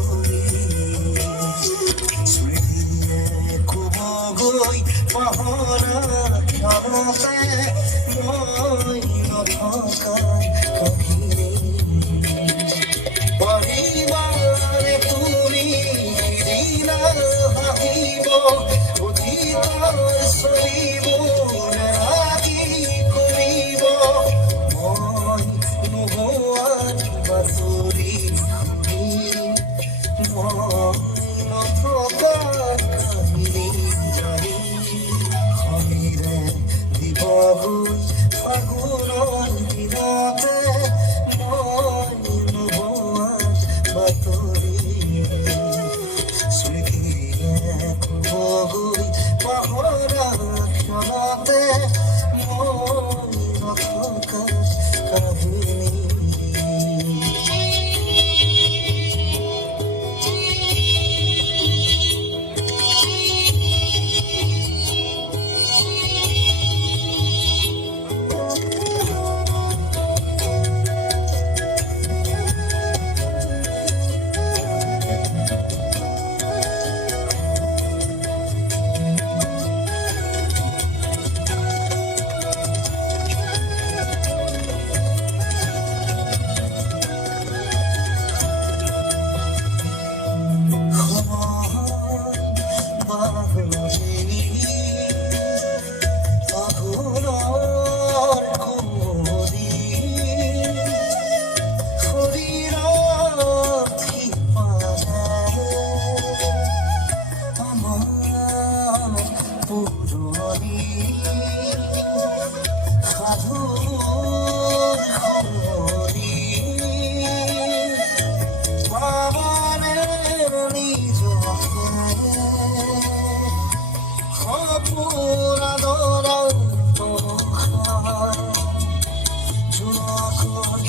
বাতৰি স্মৃতিয়ে ক'বগৈ পাহৰা ক্ষণতে মই নথকা কাহিনী পৰিবাৰে তুমি সিদিনা আহিব অতীতৰ চলিব নালাগি কৰিব মই নোহোৱাৰ বাতৰি শুনি মই নথকা কাহিনী জানি খহিৰে দিবগৈ ফাগুনৰ দিনতে মই নোহোৱাৰ বাতৰি স্মৃতিয়ে ক'বগৈ পাহৰা ক্ষণতে মই নথকা কাহিনী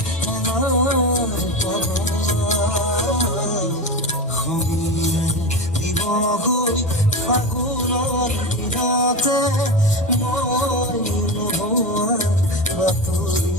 ফাগুনৰ দিনতে মই নোহোৱাৰ বাতৰি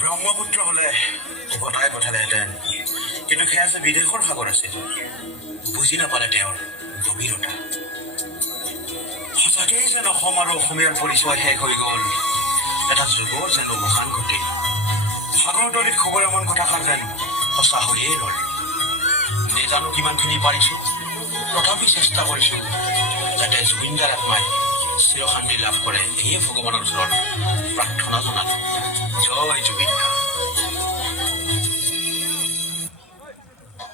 ব্ৰহ্মপুত্ৰ হলে কথাই পঠালেহেঁতেন, কিন্তু সেয়া যে বিদেশৰ সাগৰ আছিল, বুজি নাপালে তেওঁৰ গভীৰতা। তাকেই যেন অসম আৰু অসমীয়াৰ পৰিচয় শেষ হৈ গ'ল এটা যুগৰ যেন অৱসান ঘটিল সাগৰ তলিত খবৰ এমন কথাষাৰ যেন সঁচা হৈয়ে ৰ'ল নেজানো কিমানখিনি পাৰিছোঁ তথাপি চেষ্টা কৰিছোঁ যাতে জুবিনদাৰ আত্মাই চিৰশান্তি লাভ কৰে এয়ে ভগৱানৰ ওচৰত প্ৰাৰ্থনা জনালোঁ জয় জুবিন দা